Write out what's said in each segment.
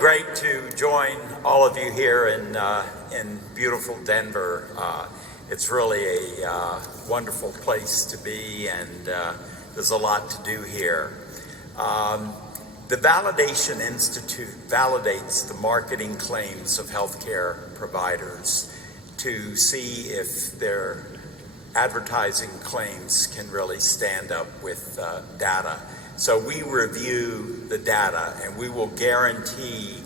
great to join all of you here in beautiful Denver. It's really a wonderful place to be, and there's a lot to do here. The Validation Institute validates the marketing claims of healthcare providers to see if their advertising claims can really stand up with data. So we review the data, and we will guarantee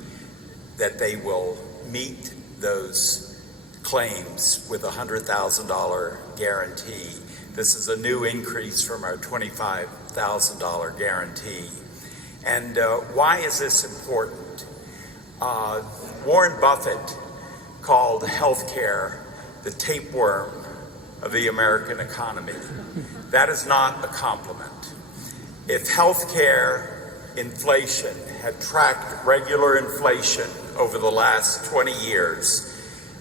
that they will meet those claims with a $100,000 guarantee. This is a new increase from our $25,000 guarantee. And why is this important? Warren Buffett called healthcare the tapeworm of the American economy. That is not a compliment. If healthcare inflation had tracked regular inflation over the last 20 years,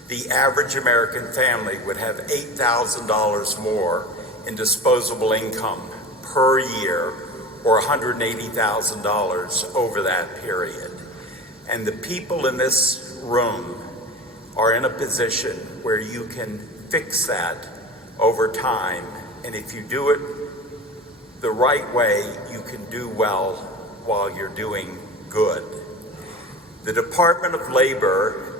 the average American family would have $8,000 more in disposable income per year, or $180,000 over that period. And the people in this room are in a position where you can fix that over time. And if you do it the right way, you can do well while you're doing good. The Department of Labor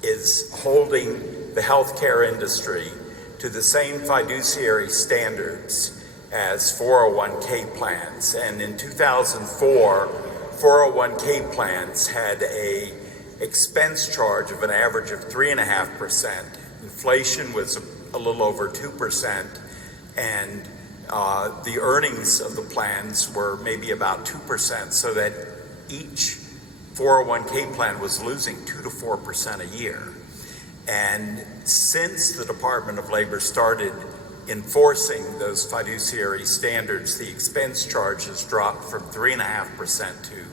is holding the healthcare industry to the same fiduciary standards as 401k plans. And in 2004, 401k plans had a expense charge of an average of 3.5%. Inflation was a little over 2%, and the earnings of the plans were maybe about 2%, so that each 401k plan was losing 2 to 4% a year. And since the Department of Labor started enforcing those fiduciary standards, the expense charge has dropped from 3.5% to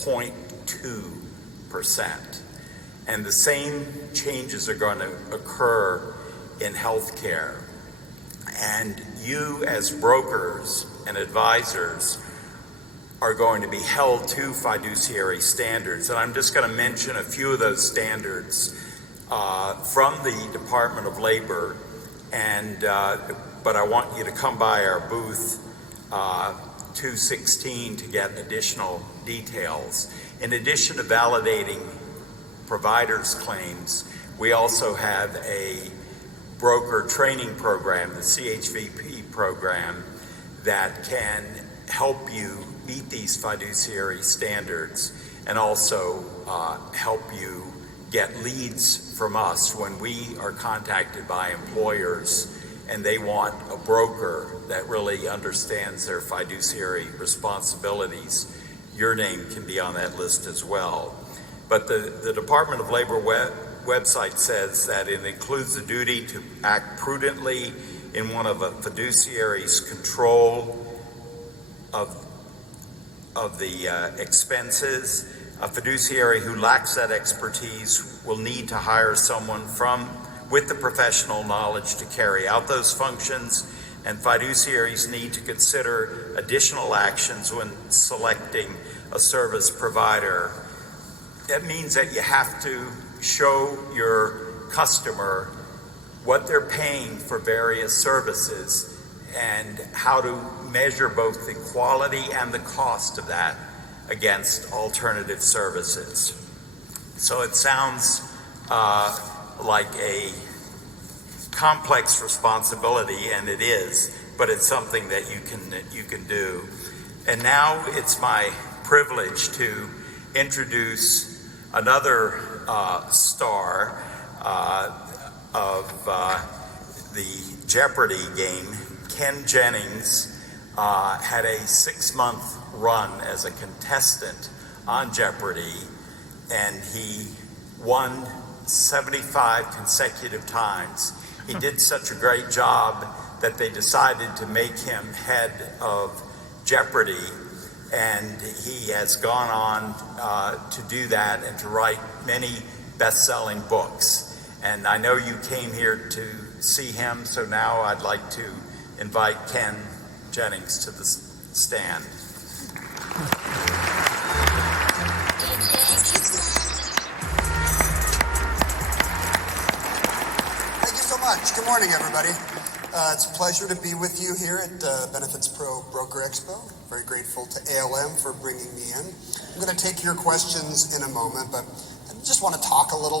0.2%. And the same changes are going to occur in healthcare. And you as brokers and advisors are going to be held to fiduciary standards. And I'm just going to mention a few of those standards from the Department of Labor. And but I want you to come by our booth 216 to get additional details. In addition to validating providers' claims, we also have a broker training program, the CHVP program, that can help you meet these fiduciary standards and also help you get leads from us when we are contacted by employers and they want a broker that really understands their fiduciary responsibilities. Your name can be on that list as well. But the Department of Labor website says that it includes the duty to act prudently in one of a fiduciary's control of the expenses. A fiduciary who lacks that expertise will need to hire someone with the professional knowledge to carry out those functions, and fiduciaries need to consider additional actions when selecting a service provider. That means that you have to show your customer what they're paying for various services and how to measure both the quality and the cost of that against alternative services. So it sounds like a complex responsibility, and it is, but it's something that you can do. And now it's my privilege to introduce another star of the Jeopardy game. Ken Jennings had a 6-month run as a contestant on Jeopardy, and he won 75 consecutive times. He did such a great job that they decided to make him head of Jeopardy, and he has gone on to do that and to write many best-selling books. And I know you came here to see him, so now I'd like to invite Ken Jennings to the stand. much. Good morning, everybody. It's a pleasure to be with you here at BenefitsPro Broker Expo. Very grateful to ALM for bringing me in. I'm going to take your questions in a moment, but I just want to talk a little bit